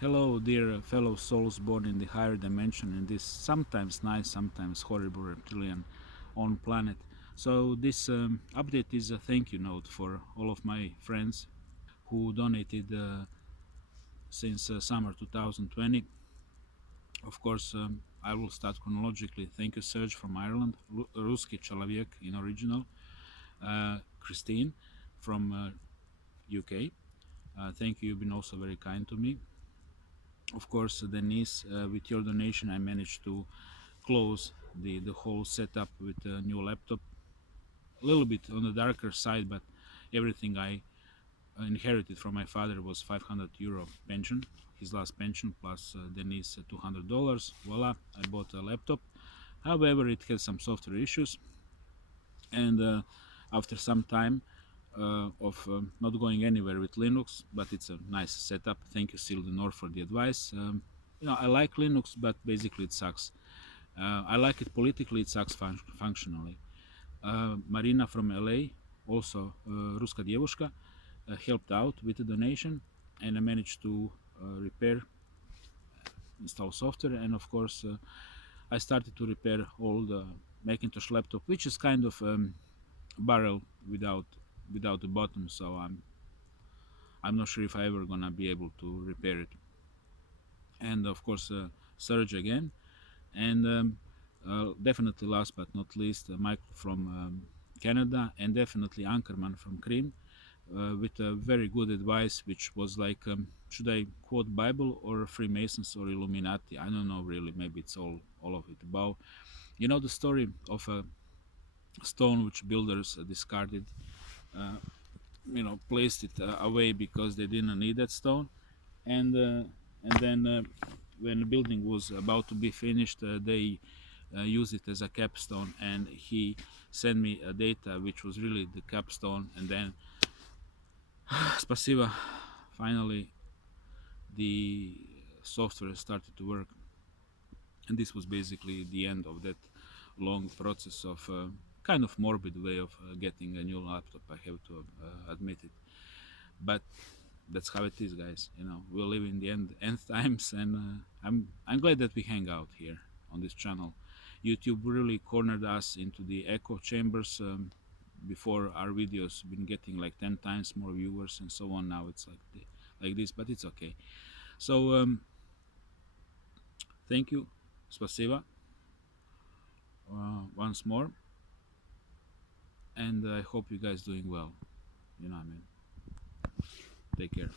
Hello, dear fellow souls born in the higher dimension in this sometimes nice, sometimes horrible reptilian on planet. So this update is a thank you note for all of my friends who donated since summer 2020. Of course, I will start chronologically. Thank you, Serge from Ireland, Ruski Chalaviek in original, Christine from UK. Thank you, you've been also very kind to me. Of course, Denise, with your donation, I managed to close the whole setup with a new laptop. A little bit on the darker side, but everything I inherited from my father was 500 euro pension, his last pension, plus Denise $200. Voila, I bought a laptop. However, it had some software issues, and after some time of not going anywhere with Linux, but it's a nice setup. Thank you, Sildenor, for the advice. I like Linux, but basically it sucks. I like it politically, it sucks functionally. Marina from LA, also Ruska Девушка, helped out with the donation, and I managed to repair, install software, and of course, I started to repair all the Macintosh laptop, which is kind of barrel without the bottom. So I'm not sure if I ever gonna be able to repair it. And of course, Serge again, and definitely last but not least, Michael from Canada, and definitely Ankerman from Krim, with a very good advice, which was like, should I quote Bible or Freemasons or Illuminati? I don't know really. Maybe it's all of it above. You know the story of a stone which builders discarded, uh, placed it away because they didn't need that stone, and then when the building was about to be finished, they used it as a capstone, and he sent me a data which was really the capstone, and then spasiba, finally the software started to work, and this was basically the end of that long process of kind of morbid way of getting a new laptop. I have to admit it, but that's how it is, guys. We live in the end times, and I'm glad that we hang out here on this channel. YouTube really cornered us into the echo chambers. Before, our videos been getting like 10 times more viewers and so on. Now it's like this, but it's okay. So thank you, spasiba, once more, and I hope you guys doing well. What I mean. Take care.